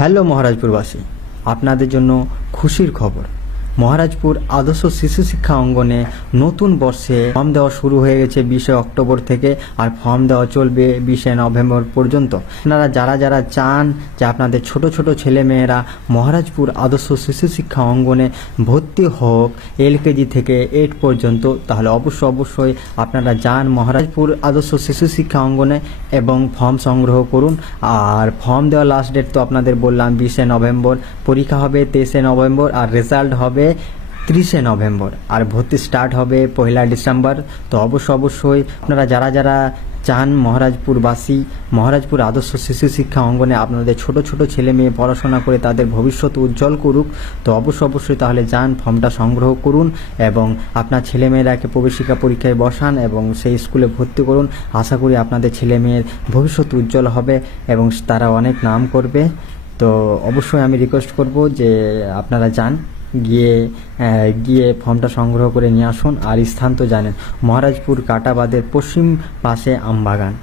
Hello মহারাজপুরবাসী, আপনাদের জন্য খুশির খবর। মহারাজপুর আদর্শ শিশু শিক্ষা অঙ্গনে নতুন বর্ষে ফর্ম দেওয়া শুরু হয়ে গেছে 20 অক্টোবর থেকে, আর ফর্ম দেওয়া চলবে 20 নভেম্বর পর্যন্ত। আপনারা যারা যারা চান যে আপনাদের ছোট ছোট ছেলেমেয়েরা মহারাজপুর আদর্শ শিশু শিক্ষা অঙ্গনে ভর্তি হোক LKG থেকে 8 পর্যন্ত, তাহলে অবশ্যই আপনারা যান মহারাজপুর আদর্শ শিশু শিক্ষা অঙ্গনে এবং ফর্ম সংগ্রহ করুন। আর ফর্ম দেওয়া লাস্ট ডেট তো আপনাদের বললাম 20 নভেম্বর, পরীক্ষা হবে 23 নভেম্বর, আর রেজাল্ট হবে 30 নভেম্বর, আর ভর্তি স্টার্ট হবে 1 ডিসেম্বর। তো অবশ্যই আপনারা যারা যারা চান মহারাজপুরবাসী মহারাজপুর আদর্শ শিশু শিক্ষা অঙ্গনে আপনাদের ছোট ছোট ছেলে মেয়ে পড়াশোনা করে তাদের ভবিষ্যৎ উজ্জ্বল করুক, তো অবশ্যই তাহলে যান ফর্মটা সংগ্রহ করুন এবং আপনার ছেলেমেয়েরাকে প্রবেশিকা পরীক্ষায় বসান এবং সেই স্কুলে ভর্তি করুন। আশা করি আপনাদের ছেলে মেয়ের ভবিষ্যৎ উজ্জ্বল হবে এবং তারা অনেক নাম করবে। তো অবশ্যই আমি রিকোয়েস্ট করব যে আপনারা যান, গিয়ে ফর্মটা সংগ্রহ করে নিয়ে আসুন। আর স্থান তো জানেন, মহারাজপুর কাটাবাদের পশ্চিম পাশে আমবাগান।